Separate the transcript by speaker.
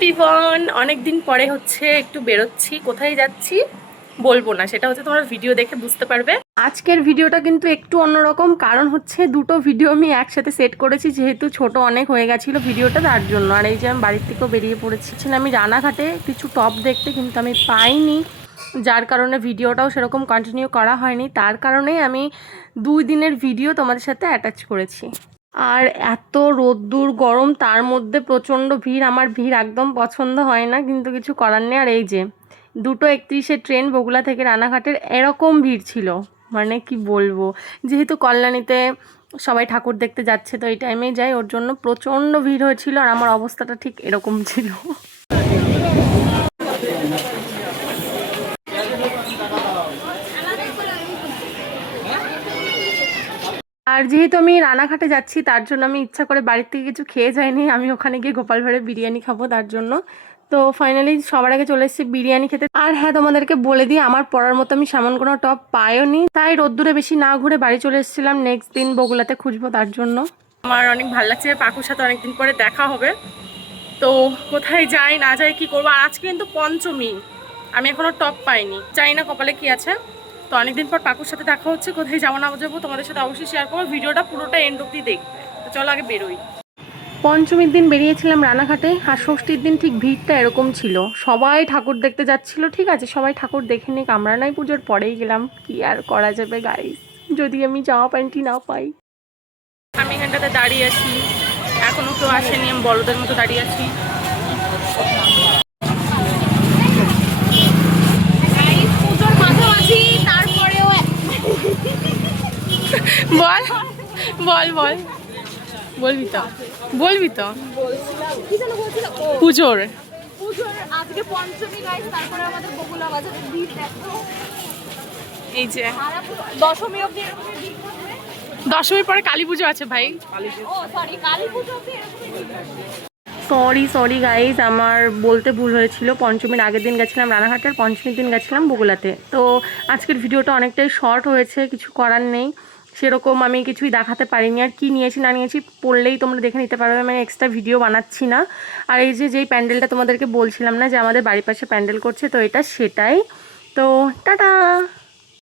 Speaker 1: Everyone অনেক দিন পরে হচ্ছে একটু বেরোচ্ছি। কোথায় যাচ্ছি? বলব না, সেটা হচ্ছে তোমরা ভিডিও দেখে বুঝতে পারবে। আজকের ভিডিওটা কিন্তু একটু অন্যরকম, কারণ হচ্ছে দুটো ভিডিও আমি একসাথে সেট করেছি, যেহেতু ছোট অনেক হয়ে গেছিল ভিডিওটা তার জন্য। আর এই যে আমি বাড়ির থেকেও বেরিয়ে পড়েছি আমি রানাঘাটে, কিছু টপ দেখতে, কিন্তু আমি পাইনি। যার কারণে ভিডিওটাও সেরকম কন্টিনিউ করা হয়নি। তার কারণেই আমি দুই দিনের ভিডিও তোমাদের সাথে অ্যাটাচ করেছি। আর এত রোদ্দুর, গরম, তার মধ্যে প্রচণ্ড ভিড়। আমার ভিড় একদম পছন্দ হয় না, কিন্তু কিছু করার নেই। আর এই যে, দুটো একত্রিশে ট্রেন বগুলা থেকে রানাঘাটের এরকম ভিড় ছিল। মানে কি বলব, যেহেতু কল্যাণীতে সবাই ঠাকুর দেখতে যাচ্ছে, তো এই টাইমেই যাই, ওর জন্য প্রচণ্ড ভিড় হয়েছিল আর আমার অবস্থাটা ঠিক এরকম ছিল। আর যেহেতু আমি রানাঘাটে যাচ্ছি, তার জন্য আমি ইচ্ছা করে বাড়ির থেকে কিছু খেয়ে যাইনি। আমি ওখানে গিয়ে গোপাল ভাড়ে বিরিয়ানি খাব তার জন্য। তো ফাইনালি সবার আগে চলে এসেছি বিরিয়ানি খেতে। আর হ্যাঁ তোমাদেরকে বলে দিই, আমার পড়ার মতো আমি সেমন কোনো টপ পাইওনি তাই রোদ্দুরে বেশি না ঘুরে বাড়ি চলে এসেছিলাম। নেক্সট দিন বগুলাতে খুঁজবো তার জন্য। আমার অনেক ভালো লাগছে পাকুর সাথে অনেকদিন পরে দেখা হবে। তো কোথায় যাই, না যাই, কি করব? আর আজকে কিন্তু পঞ্চমী। আমি এখনও টপ পাইনি। জানি না কপালে কি আছে। তো অনেকদিন পর পাকুর সাথে দেখা হচ্ছে কোথায় যাব না যাব তোমাদের সাথে অবশ্যই শেয়ার করব। ভিডিওটা পুরোটা এন্ড অব্দি দেখবে। তো চলো আগে বেরোই। পঞ্চমীর দিন বেরিয়েছিলাম রানাঘাটে আর ষষ্ঠীর দিন ঠিক ভিড়টা এরকম ছিল। সবাই ঠাকুর দেখতে যাচ্ছিল ঠিক আছে সবাই ঠাকুর দেখে নিক আমরা নাই পুজোর পরেই গেলাম। কি আর করা যাবে গাইস যদি আমি জামা প্যান্টই না পাই। আমি এখানটাতে দাঁড়িয়ে আছি। এখনও কেউ আসেনি আমি বড়দের মতো দাঁড়িয়ে আছি। বল বল বল। বলবি তো বলবি তো। পুজোর। এই যে। দশমীর পরে কালী পুজো আছে ভাই। সরি সরি গাইজ আমার বলতে ভুল হয়েছিল। পঞ্চমীর আগের দিন গেছিলাম রানাঘাট, আর পঞ্চমীর দিন গেছিলাম বগুলাতে। তো আজকের ভিডিওটা অনেকটাই শর্ট হয়েছে, কিছু করার নেই। সেরকম আমি কিছুই দেখাতে পারিনি। আর কি নিয়েছি, না নিয়েছি পড়লেই তোমরা দেখে নিতে পারবে আমি এক্সট্রা ভিডিও বানাচ্ছি না। আর এই যে, যেই প্যান্ডেলটা তোমাদেরকে বলছিলাম না যে আমাদের বাড়ির পাশে প্যান্ডেল করছে, তো এটা সেটাই। তো টাটা!